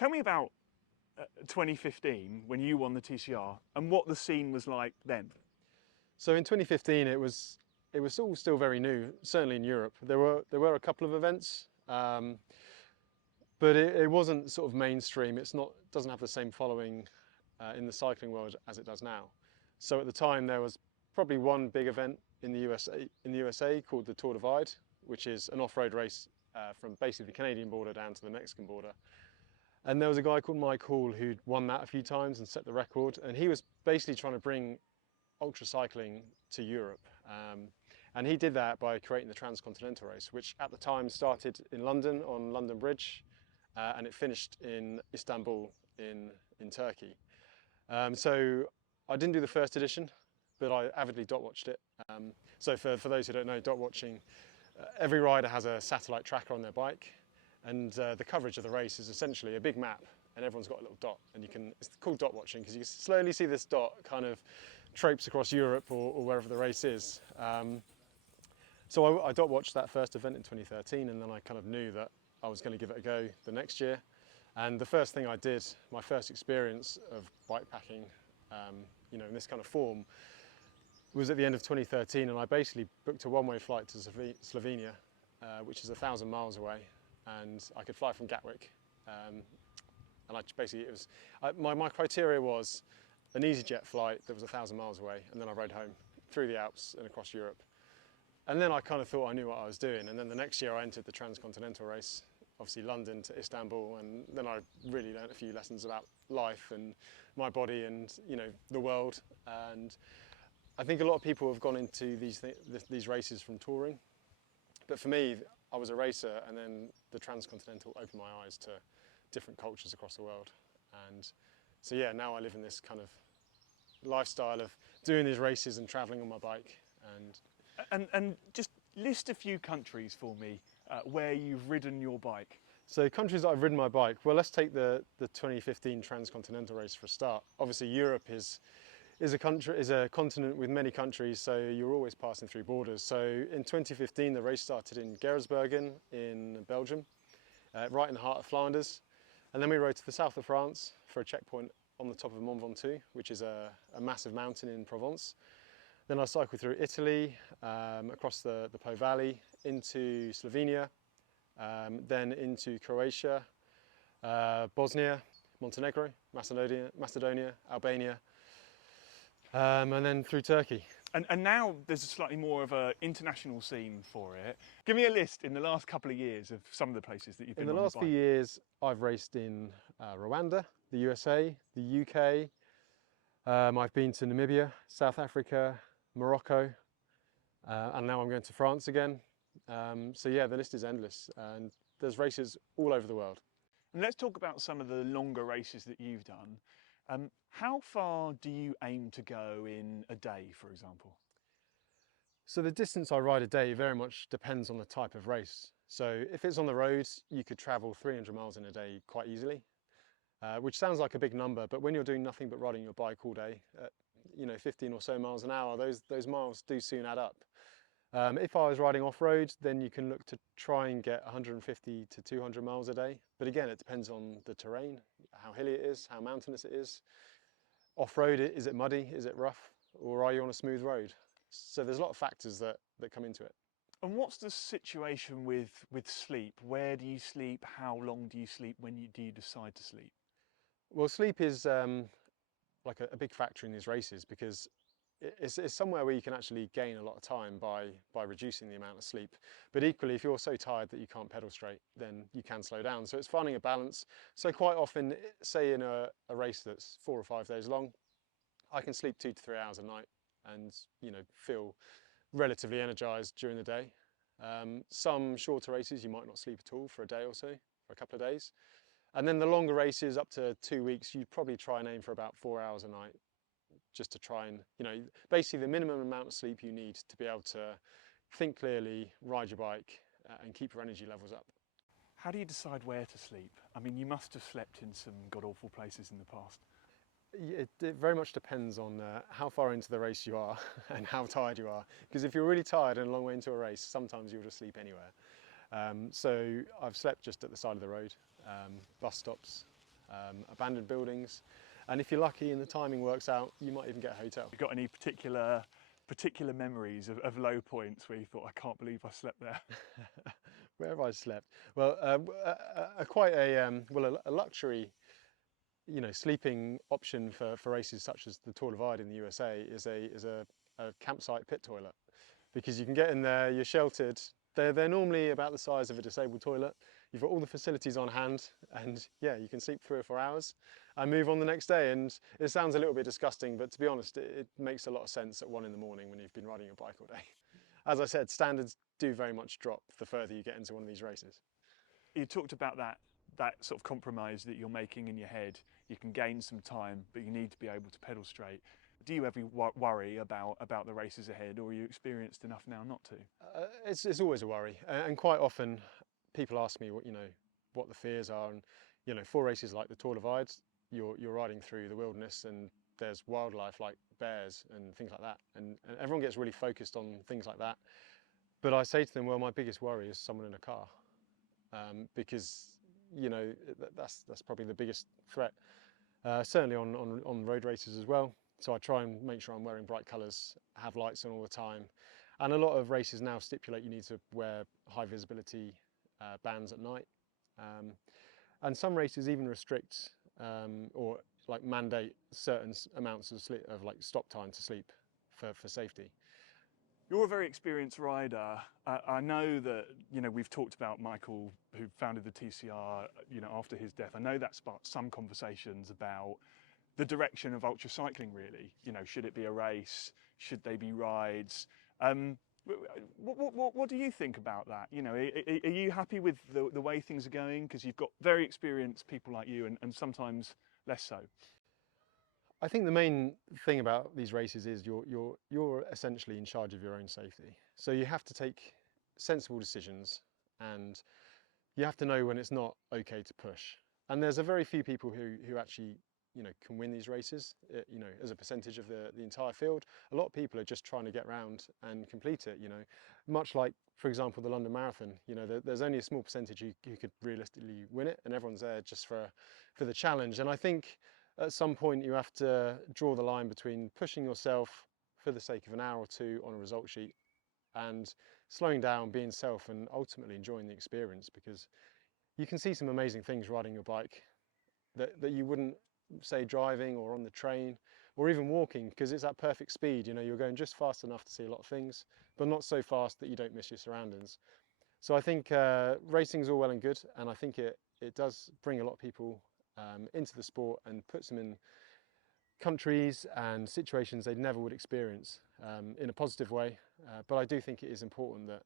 Tell me about 2015 when you won the TCR and what the scene was like then. So in 2015, it was all still very new. Certainly in Europe, there were a couple of events, but it wasn't sort of mainstream. Doesn't have the same following in the cycling world as it does now. So at the time, there was probably one big event in the USA called the Tour Divide, which is an off-road race from basically the Canadian border down to the Mexican border. And there was a guy called Mike Hall who'd won that a few times and set the record. And he was basically trying to bring ultra cycling to Europe. And he did that by creating the Transcontinental race, which at the time started in London on London Bridge, and it finished in Istanbul in Turkey. So I didn't do the first edition, but I avidly dot watched it. So for those who don't know, dot watching, every rider has a satellite tracker on their bike, and the coverage of the race is essentially a big map, and everyone's got a little dot, and it's called dot watching because you can slowly see this dot kind of traipse across Europe or wherever the race is. So I dot watched that first event in 2013, and then I kind of knew that I was going to give it a go the next year. And the first thing I did, my first experience of bikepacking, in this kind of form, was at the end of 2013, and I basically booked a one-way flight to Slovenia, which is 1,000 miles away, and I could fly from Gatwick. And my criteria was an EasyJet flight that was 1,000 miles away, and then I rode home through the Alps and across Europe. And then I kind of thought I knew what I was doing, and then the next year I entered the Transcontinental race, obviously London to Istanbul, and then I really learned a few lessons about life and my body and the world. And I think a lot of people have gone into these races from touring, but for me, I was a racer, and then the Transcontinental opened my eyes to different cultures across the world. And so yeah, now I live in this kind of lifestyle of doing these races and traveling on my bike. And just list a few countries for me where you've ridden your bike. So countries that I've ridden my bike, well, let's take the 2015 Transcontinental race for a start. Obviously Europe is a continent with many countries, so you're always passing through borders. So in 2015 the race started in Gerasbergen in Belgium, right in the heart of Flanders. And then we rode to the south of France for a checkpoint on the top of Mont Ventoux, which is a massive mountain in Provence. Then I cycled through Italy, across the Po Valley, into Slovenia, then into Croatia, Bosnia, Montenegro, Macedonia, Albania, and then through Turkey. And now there's a slightly more of an international scene for it. Give me a list in the last couple of years of some of the places that you've been on In the last few years, I've raced in Rwanda, the USA, the UK. I've been to Namibia, South Africa, Morocco, and now I'm going to France again. So yeah, the list is endless, and there's races all over the world. And let's talk about some of the longer races that you've done. How far do you aim to go in a day, for example? So the distance I ride a day very much depends on the type of race. So if it's on the road, you could travel 300 miles in a day quite easily, which sounds like a big number, but when you're doing nothing but riding your bike all day, 15 or so miles an hour, those miles do soon add up. If I was riding off-road, then you can look to try and get 150 to 200 miles a day. But again, it depends on the terrain, how hilly it is, how mountainous it is. Off-road, is it muddy, is it rough, or are you on a smooth road? So there's a lot of factors that come into it. And what's the situation with sleep? Where do you sleep? How long do you sleep? When do you decide to sleep? Well, sleep is like a big factor in these races, because it's somewhere where you can actually gain a lot of time by reducing the amount of sleep. But equally, if you're so tired that you can't pedal straight, then you can slow down. So it's finding a balance. So quite often, say in a race that's 4 or 5 days long, I can sleep 2 to 3 hours a night and feel relatively energized during the day. Some shorter races you might not sleep at all for a day or so, for a couple of days. And then the longer races up to 2 weeks, you'd probably try and aim for about 4 hours a night, just to try and, basically the minimum amount of sleep you need to be able to think clearly, ride your bike, and keep your energy levels up. How do you decide where to sleep? I mean, you must have slept in some god-awful places in the past. It very much depends on how far into the race you are and how tired you are. Because if you're really tired and a long way into a race, sometimes you'll just sleep anywhere. So I've slept just at the side of the road, bus stops, abandoned buildings, and if you're lucky and the timing works out, you might even get a hotel. You got any particular memories of low points where you thought, I can't believe I slept there? Where have I slept? Well, quite a luxury, sleeping option for races such as the Tour Divide in the USA is a campsite pit toilet, because you can get in there, you're sheltered. They're normally about the size of a disabled toilet. You've got all the facilities on hand, and yeah, you can sleep 3 or 4 hours and move on the next day. And it sounds a little bit disgusting, but to be honest, it makes a lot of sense at 1 in the morning when you've been riding your bike all day. As I said, standards do very much drop the further you get into one of these races. You talked about that sort of compromise that you're making in your head. You can gain some time, but you need to be able to pedal straight. Do you ever worry about the races ahead, or are you experienced enough now not to? It's always a worry, and quite often people ask me what the fears are. And for races like the Tour Divide, you're riding through the wilderness, and there's wildlife like bears and things like that, and everyone gets really focused on things like that. But I say to them, well, my biggest worry is someone in a car, because that's probably the biggest threat. Certainly on road races as well. So I try and make sure I'm wearing bright colours, have lights on all the time. And a lot of races now stipulate you need to wear high visibility bands at night. And some races even restrict or like mandate certain amounts of sleep, of like stop time to sleep for safety. You're a very experienced rider. I know that, we've talked about Michael, who founded the TCR, after his death. I know that sparked some conversations about the direction of ultra cycling, really. Should it be a race? Should they be rides? What do you think about that? Are you happy with the way things are going? Because you've got very experienced people like you, and sometimes less so. I think the main thing about these races is you're essentially in charge of your own safety. So you have to take sensible decisions, and you have to know when it's not okay to push. And there's a very few people who actually can win these races, as a percentage of the entire field. A lot of people are just trying to get around and complete it, much like, for example, the London Marathon. There's only a small percentage who could realistically win it, and everyone's there just for the challenge. And I think at some point you have to draw the line between pushing yourself for the sake of an hour or 2 on a result sheet and slowing down, being self, and ultimately enjoying the experience, because you can see some amazing things riding your bike that you wouldn't say driving or on the train or even walking, because it's that perfect speed. You're going just fast enough to see a lot of things, but not so fast that you don't miss your surroundings. So I think racing is all well and good, and I think it does bring a lot of people into the sport and puts them in countries and situations they never would experience in a positive way. But I do think it is important that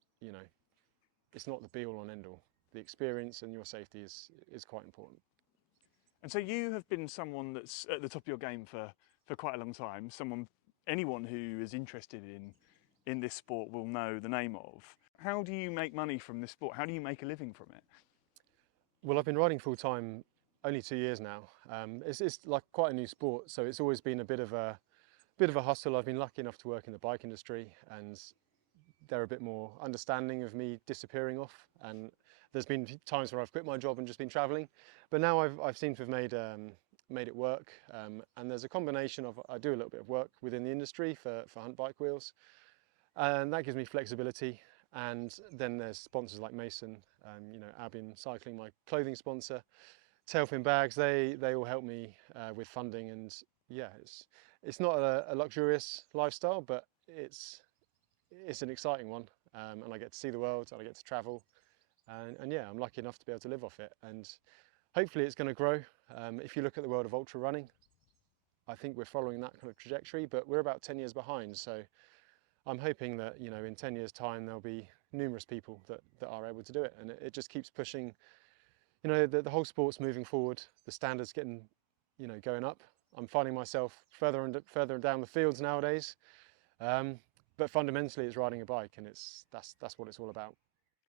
it's not the be all and end all. The experience and your safety is quite important. And so you have been someone that's at the top of your game for quite a long time. Anyone who is interested in this sport will know the name of. How do you make money from this sport? How do you make a living from it? Well, I've been riding full time only 2 years now. It's like quite a new sport, so it's always been a bit of a hustle. I've been lucky enough to work in the bike industry, and they're a bit more understanding of me disappearing off. And there's been times where I've quit my job and just been travelling, but now I've seemed to have made it work. And there's a combination of, I do a little bit of work within the industry for Hunt Bike Wheels, and that gives me flexibility. And then there's sponsors like Mason, Albion Cycling, my clothing sponsor, Tailfin Bags. They all help me with funding, and yeah, it's not a luxurious lifestyle, but it's an exciting one, and I get to see the world, and I get to travel. And yeah, I'm lucky enough to be able to live off it, and hopefully it's going to grow. If you look at the world of ultra running, I think we're following that kind of trajectory, but we're about 10 years behind. So I'm hoping that in 10 years' time there'll be numerous people that are able to do it, and it just keeps pushing. The whole sport's moving forward. The standards getting going up. I'm finding myself further and further down the fields nowadays, but fundamentally it's riding a bike, and that's what it's all about.